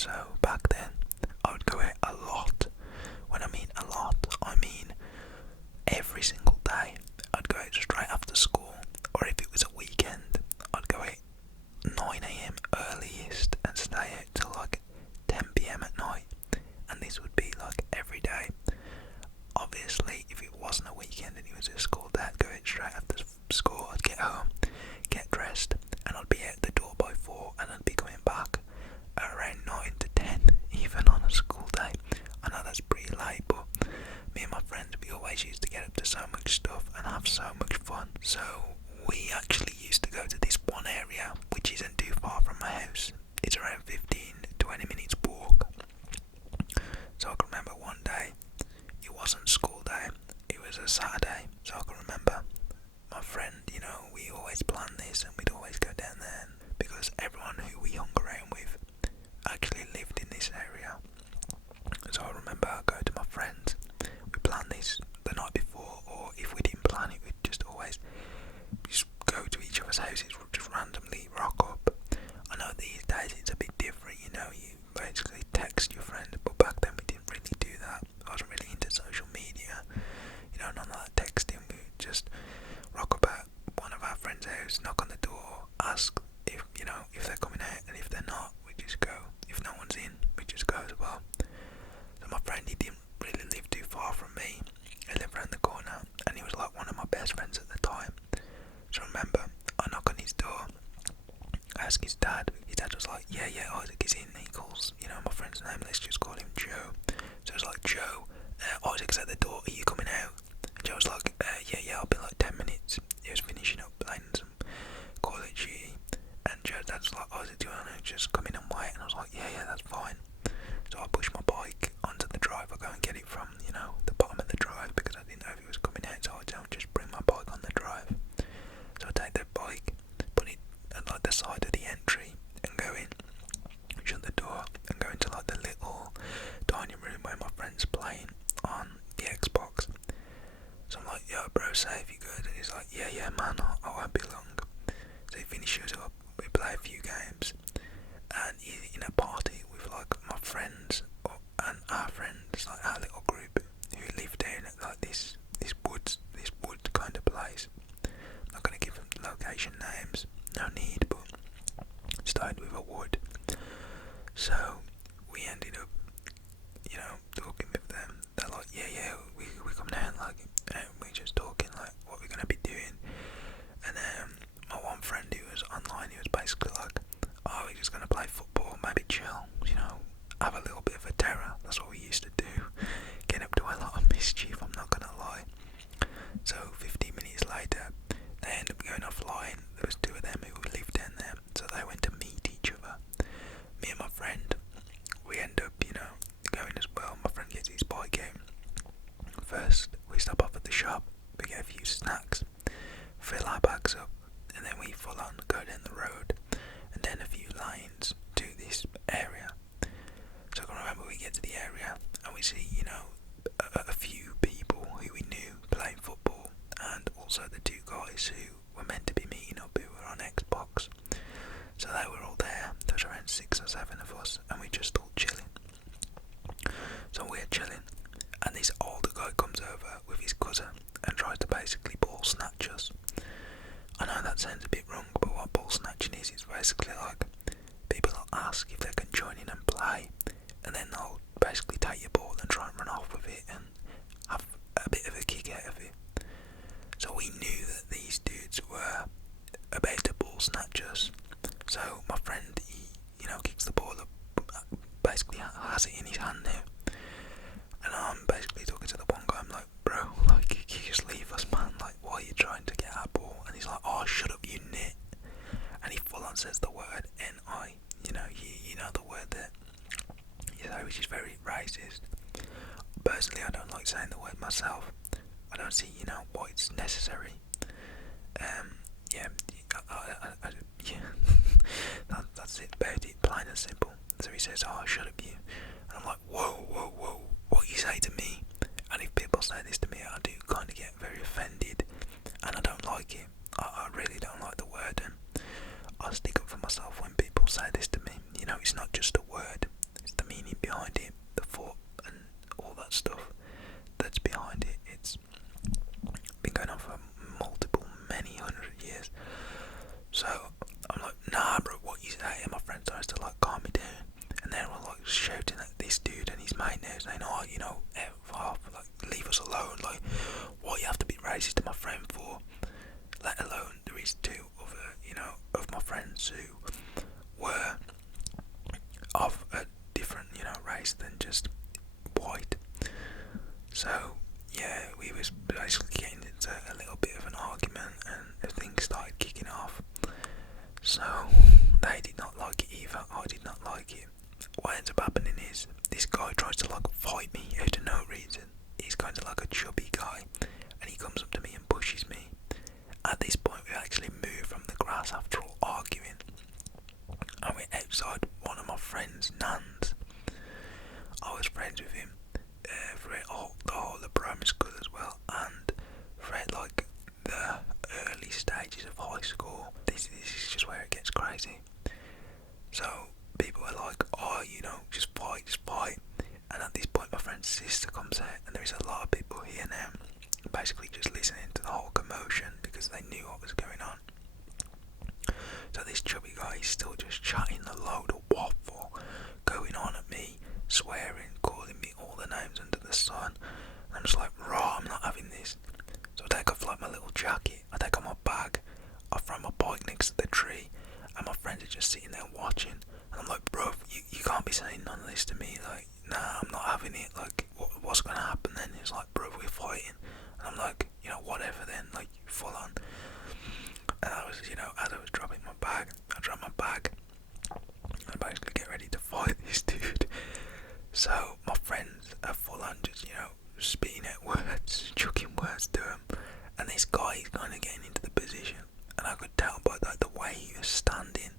So back then, I would go out a lot. When I mean a lot, I mean every single day. I'd go out straight after school, or if it was a weekend, I'd go out 9 a.m. earliest and stay out till like 10 p.m. at night. And this would be like every day. Obviously, if it wasn't a weekend and it was a school day, I'd go out straight after school. I'd get home, get dressed, and I'd be out the door by 4, and I'd be coming back around 9 to 10, even on a school day. I know that's pretty late, but me and my friends, we always used to get up to so much stuff and have so much fun. So we actually used to go to this one area, which isn't too far from my house. It's around 15-20 minutes walk. So I can remember one day, it wasn't school day, it was a Saturday. So I can remember my friend, we always planned this and we'd always go down there because everyone who we hung around with actually lived in this area. So I remember I go to my friends, we planned this the night before, or if we didn't plan it, we'd just always just go to each other's houses, just randomly rock up. I know these days it's a bit different, you basically text your friend, but back then we didn't really do that. I wasn't really into social media, none of that texting. We would just rock up at one of our friends' house, knock on the door, ask if they're coming out, and if they're not, we just go. If no one's in, we just go as well. So my friend, he didn't really live too far from me. He lived around the corner, and he was like one of my best friends at the time. So I remember, I knock on his door, I ask his dad. His dad was like, yeah, Isaac is in. He calls, my friend's name, let's just call him Joe. So I was like, Joe, Isaac's at the door, are you coming out? And Joe was like, yeah, I'll be like 10 minutes. He was finishing up playing some Call of Duty. And Joe's dad's like, Isaac, do you want to just come in and wait? And I was like, yeah, that's fine. So I push my bike onto the drive. I go and get it from, the bottom of the drive because I didn't know if he was coming out. So I don't just bring my bike on the drive. So I take the bike, put it at like the side of the entry and go in, shut the door and go into like the little dining room where my friend's playing on the Xbox. So I'm like, yo bro, say if you good. And he's like, yeah man, I won't be long. So he finishes up, we play a few games, and he's in a party with like my friends and our friends, like our little group who live down at like this wood kind of place. I'm not gonna give them location names, no need, but it started with a wood. So we ended up, talking with them. They're like, yeah, we come down, like, and we're just talking like what we're gonna be doing. And my one friend who was online, he was basically like, oh, we're just gonna play football, maybe chill, have a little bit of a terror. That's what we used to do. Get up to a lot of mischief, I'm not gonna lie. So 15 minutes later, they ended up going offline. There was 2 of them who lived down there, so they went to meet each other. Me and my friend, we end up, going as well. My friend gets his bike out. First, we stop off at the shop, we get a few snacks, fill our bags up, and then we full on go down the road, and then a few lanes to this area. So I can remember we get to the area, and we see, a few people who we knew playing football, and also the 2 guys who were meant to be meeting up who were on Xbox. So they were all there. There was around 6 or 7 of us, and we just all chilling. So we're chilling, and this older guy comes over with his cousin and tries to basically ball snatch us. I know that sounds a bit wrong, but what ball snatching is basically like people will ask if they can join in and play, and then they'll basically take your ball and try and run off with it and have a bit of a kick out of it. So we knew that these dudes were about to ball snatch us. So my friend, he, kicks the ball up, basically has it in his hand now. And I'm basically talking to the one guy, I'm like, bro, like, you just leave us, man, like, why are you trying to get our ball? And he's like, oh, shut up, you nit. And he full on says the word N-I, you know the word that, which is very racist. Personally, I don't like saying the word myself. I don't see, why it's necessary. Yeah, that's it about it, plain and simple. So he says, oh, shut up you. And I'm like, whoa, what you say to me? And if people say this to me, I do kind of get very offended, and I don't like it. I really don't like the word, and I stick up for myself when people say this to me. It's not just a word. saying, oh, you know, like, leave us alone, like, what you have to be racist to my friend for, let alone there is two other, you know, of my friends who were of a different, you know, race than just white. So yeah, we was basically getting into a little bit of an argument, and things started kicking off. So they did not like it either. I did not like it. What ends up happening is this guy tries to like fight me out of no reason. He's kind of like a chubby guy, and he comes up to me and pushes me. At this point, we actually moved from the grass after all arguing, and we're outside one of my friend's nans. I was friends with him for the whole of primary school as well, and for like the early stages of high school. This is just where it gets crazy. So people are like, oh, you know, just fight. And at this point, my friend's sister comes out, and there is a lot of people here now, basically just listening to the whole commotion because they knew what was going on. So this chubby guy is still just chatting a load of waffle, going on at me, swearing, calling me all the names under the sun. And I'm just like, raw, I'm not having this. So I take off like my little jacket, I take off my bag, I throw my bike next to the tree, and my friends are just sitting there watching. And I'm like, bro, you can't be saying none of this to me. Like, nah, I'm not having it. Like, what's gonna happen then? He's like, bro, we're fighting. And I'm like, you know, whatever then, like, full on. And I was, you know, as I was dropping my bag, I dropped my bag, and I basically get ready to fight this dude. So my friends are full on just, you know, spitting out words, chucking words to him. And this guy is kind of getting into the position, and I could tell by like the way he was standing,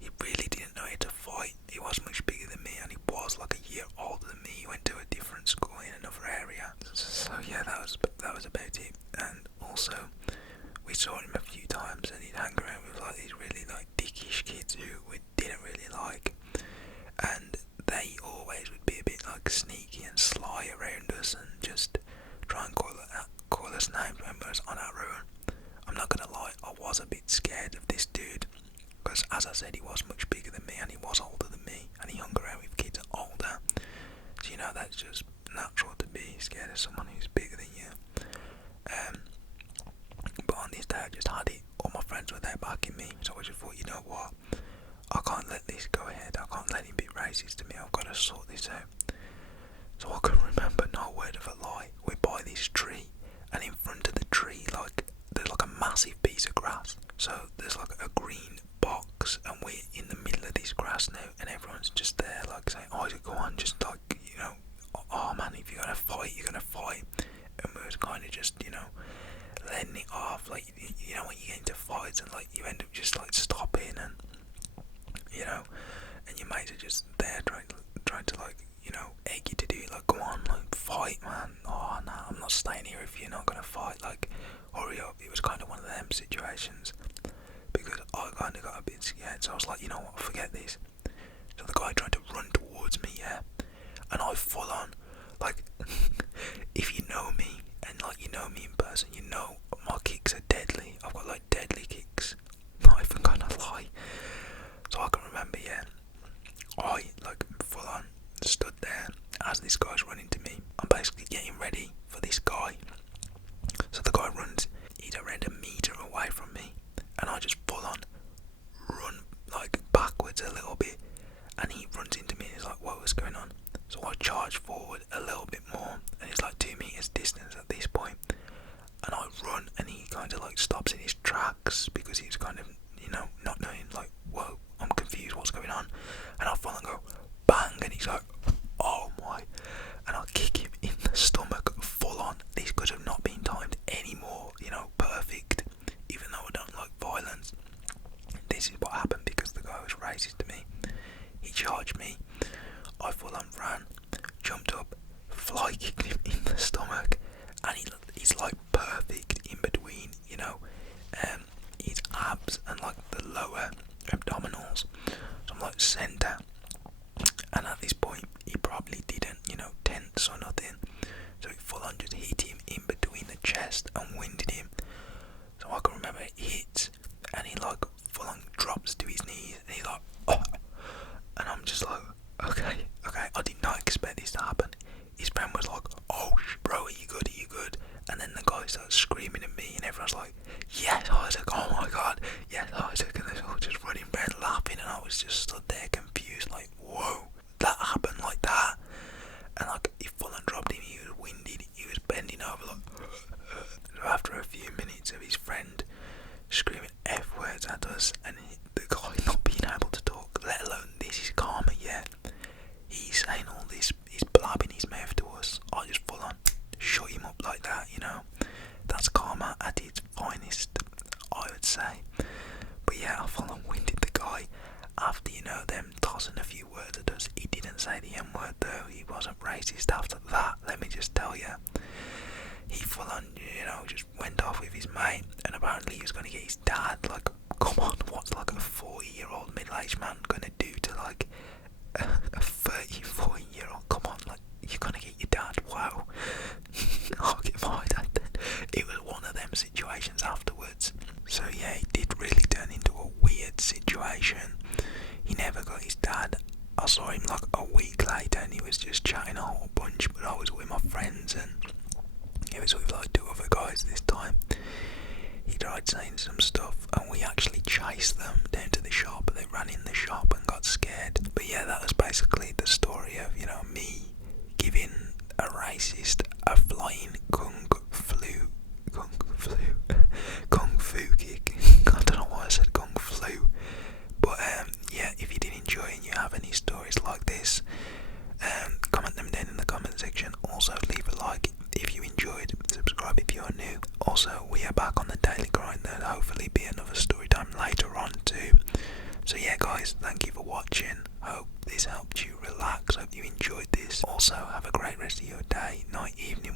he really didn't know how to fight. He was much bigger than me, and he was like a year older than me. He went to a different school in another area. So yeah, that was about it. And also, we saw him a few times, and he'd hang around with like these really like dickish kids who we didn't really like, and they always would be a bit like sneaky and sly around us and just try and call us names when we was on our own. I'm not gonna lie, I was a bit scared of this dude, because as I said, he was much bigger than me, and he was older than me, and he hung around with kids older. So you know, that's just natural to be scared of someone who's bigger than you. But on this day, I just had it. All my friends were there backing me, so I just thought, you know what? I can't let this go ahead. I can't let him be racist to me. I've got to sort this out. So I can remember, no word of a lie, we're by this tree, and in front of the tree, like, there's like a massive piece of grass. So there's like a green box, and we're in the middle of this grass now, and everyone's just there, like saying, oh, go on, just like, you know, oh man, if you're gonna fight, you're gonna fight. And we was kind of just, you know, letting it off, like, you know, when you get into fights and like you end up just like stopping, and you know, and your mates are just there trying to like, you know, egg you to do it, like, go on, like, fight, man. Oh no, I'm not staying here if you're not gonna fight, like, hurry up. It was kind of one of them situations, because I kind of got a bit scared, so I was like, you know what, forget this. So the guy tried to run towards me, yeah, and I full on, like, if you know me, and like you know me in person, you know my kicks are deadly. I've got like deadly kicks, not even gonna lie. So I can remember, yeah, I like full on stood there as this guy's running to me. I'm basically getting ready for this guy. So the guy runs, he's around a meter away from me, and I just full on run like backwards a little bit, and he runs into me and he's like, what was going on? So I charge forward a little bit more, and it's like 2 meters distance at this point, and I run, and he kind of like stops in his tracks because he's kind of, you know, not knowing, like, whoa, I'm confused, what's going on? And I fall and go bang, and he's like, oh my, and I kick him in the stomach full on. This could have not been timed anymore, you know, perfect, even though I don't like violence. This is what happened because the guy was racist to me. He charged me, I full on ran, jumped up, fly kicked him in the stomach, and he's like perfect in between, you know, his abs and like the lower abdominals. So I'm like centre, and at this point he probably didn't, you know, tense or nothing, so it full on just hit him in between the chest and winded him. So I can remember it hits, and he like full on drops to his knees, and he's like, oh, and I'm just like, okay, I did not expect this to happen. say the M word though. He wasn't racist after that, let me just tell you. He full on, just went off with his mate, and apparently he was going to get his dad. Like, come on, what's like a 40-year-old middle-aged man going to do to like a 34-year-old? Come on, like, you're going to get your dad, wow. I'll get my dad then. It was one of them situations afterwards. So yeah, it did really turn into a weird situation. He never got his dad. I saw him like a week later and he was just chatting a whole bunch, but I was with my friends and he was with like 2 other guys this time. He tried saying some stuff and we actually chased them down to the shop. They ran in the shop and got scared. But yeah, that was basically the story of, me giving a racist a flying kung fu kick. I don't know why I said kung flu. But yeah, if you did enjoy and you have any stories like this, comment them down in the comment section. Also leave a like if you enjoyed, subscribe if you're new. Also, we are back on the daily grind. There'll hopefully be another story time later on too. So yeah guys, thank you for watching. Hope this helped you relax, hope you enjoyed this. Also, have a great rest of your day, night, evening,